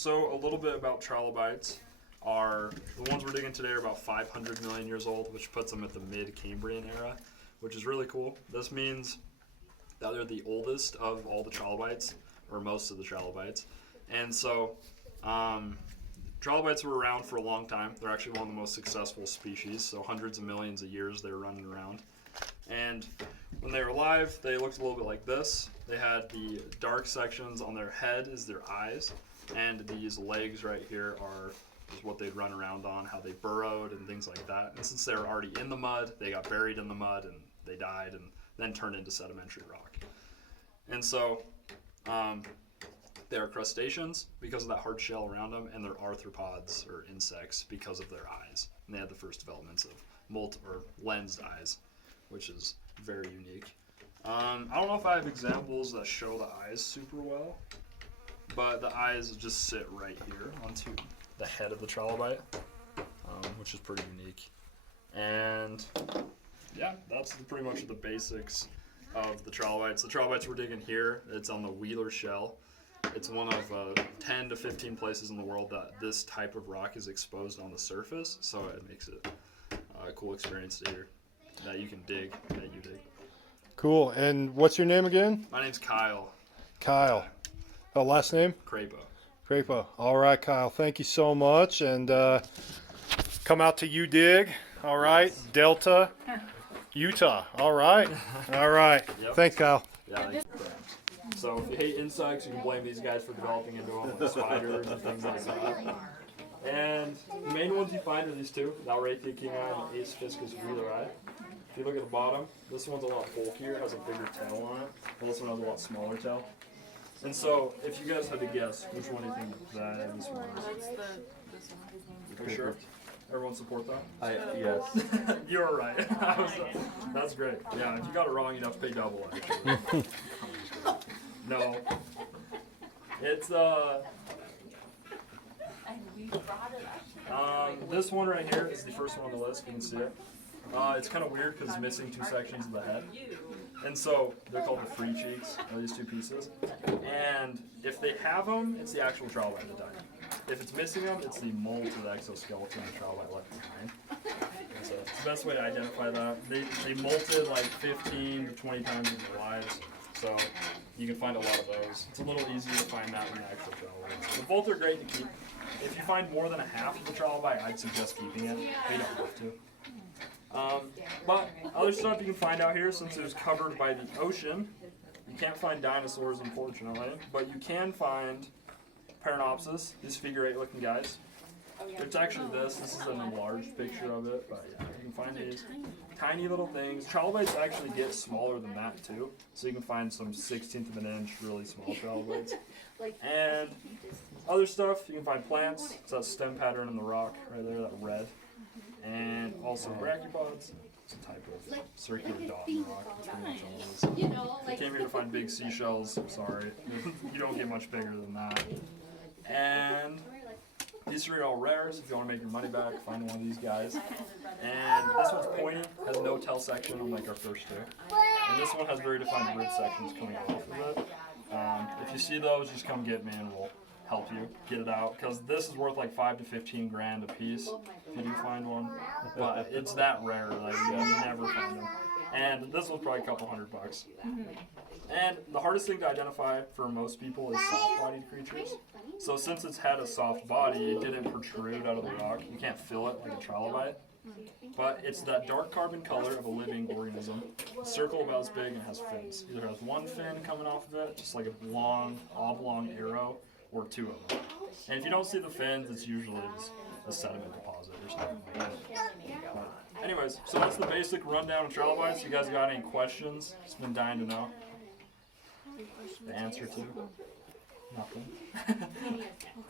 So a little bit about trilobites are, the ones we're digging today are about 500 million years old, which puts them at the mid-Cambrian era, which is really cool. This means that they're the oldest of all the trilobites, or most of the trilobites. And so trilobites were around for a long time. They're actually one of the most successful species, so hundreds of millions of years they were running around. And when they were alive, they looked a little bit like this. They had the dark sections on their head as their eyes, and these legs right here are just what they'd run around on, how they burrowed and things like that. And since they were already in the mud, they got buried in the mud and they died and then turned into sedimentary rock. And so they are crustaceans because of that hard shell around them, and they're arthropods or insects because of their eyes. And they had the first developments of lensed eyes, which is very unique. I don't know if I have examples that show the eyes super well, but the eyes just sit right here onto the head of the trilobite, which is pretty unique. And yeah, that's pretty much the basics of the trilobites. The trilobites we're digging here, it's on the Wheeler Shell. It's one of 10 to 15 places in the world that this type of rock is exposed on the surface, so it makes it a cool experience to hear that you can dig, that you dig. Cool. And what's your name again? My name's Kyle. Kyle. Oh, last name? Crapo. Crapo. All right, Kyle. Thank you so much. And come out to UDig. All right. Delta, Utah. All right. All right. Yep. Thanks, Kyle. Yeah. So if you hate insects, you can blame these guys for developing into them, like spiders and things like that. And the main ones you find are these two, the Alrathia king eye and the Ace fiscus wheeler eye. If you look at the bottom, this one's a lot bulkier, has a bigger tail on it, while this one has a lot smaller tail. And so, if you guys had to guess, which one do you think that this one is? That's this one. Are you sure? Everyone support that? Yes. You're right. That's great. Yeah, if you got it wrong, you'd have to pay double, actually. No. It's, this one right here is the first one on the list. You can see it. It's kind of weird because it's missing two sections of the head. And so they're called the free cheeks, are these two pieces. And if they have them, it's the actual trilobite that died. If it's missing them, it's the mold to the exoskeleton the trilobite left behind. And so it's the best way to identify that. They molted like 15 to 20 times in their lives. So you can find a lot of those. It's a little easier to find that than the actual trilobite. The both are great to keep. If you find more than a half of the trilobite, I'd suggest keeping it. But you don't have to. But other stuff you can find out here, since it was covered by the ocean, you can't find dinosaurs, unfortunately, but you can find Paranopsis, these figure 8 looking guys. It's actually this is an enlarged picture of it, but yeah, you can find these tiny little things. Trilobites actually get smaller than that too, so you can find some 1/16 of an inch really small trilobites. And other stuff, you can find plants, it's that stem pattern in the rock right there, that red. And also brachiopods, it's a type of circular dot in the rock, that's pretty much all it is. If you came here to find big seashells, I'm sorry, you don't get much bigger than that. And these three are all rares. If you want to make your money back, find one of these guys. And this one's pointy, has no tail section unlike our first two. And this one has very defined rib sections coming off of it. If you see those, just come get me and we'll help you get it out. Because this is worth like 5 to 15 grand a piece if you do find one. But it's that rare, like you never find them. And this one's probably a couple $100. And the hardest thing to identify for most people is soft-bodied creatures. So since it's had a soft body, it didn't protrude out of the rock. You can't feel it like a trilobite. But it's that dark carbon color of a living organism. A circle about as big and has fins. Either has one fin coming off of it, just like a long, oblong arrow, or two of them. And if you don't see the fins, it's usually just a sediment deposit or something like that. Anyways, so that's the basic rundown of trilobites. You guys got any questions? Just been dying to know. The answer to? Nothing.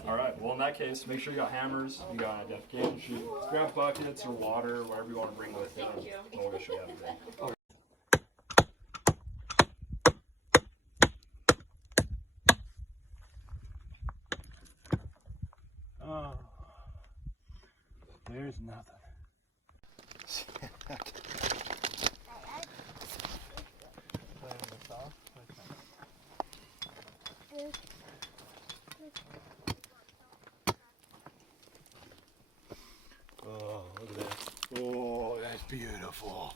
Alright, well in that case, make sure you got hammers, you got an identification sheet. Grab buckets or water, whatever you want to bring with you. And we'll go show you everything. Okay. Oh, there's nothing. Look at that. Oh, that's beautiful.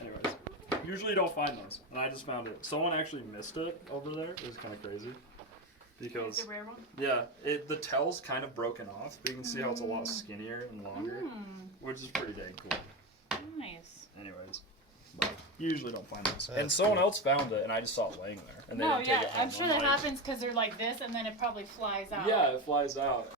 Anyways, usually you don't find those, and I just found it. Someone actually missed it over there. It was kind of crazy. Because, It's a rare one. yeah, the tail's kind of broken off, but you can see how it's a lot skinnier and longer, which is pretty dang cool. Nice. Anyways, but you usually don't find those. That's And someone else found it, and I just saw it laying there. And they No, didn't take yeah, it home. I'm sure I'm that like, happens because they're like this, and then it probably flies out. Yeah, it flies out.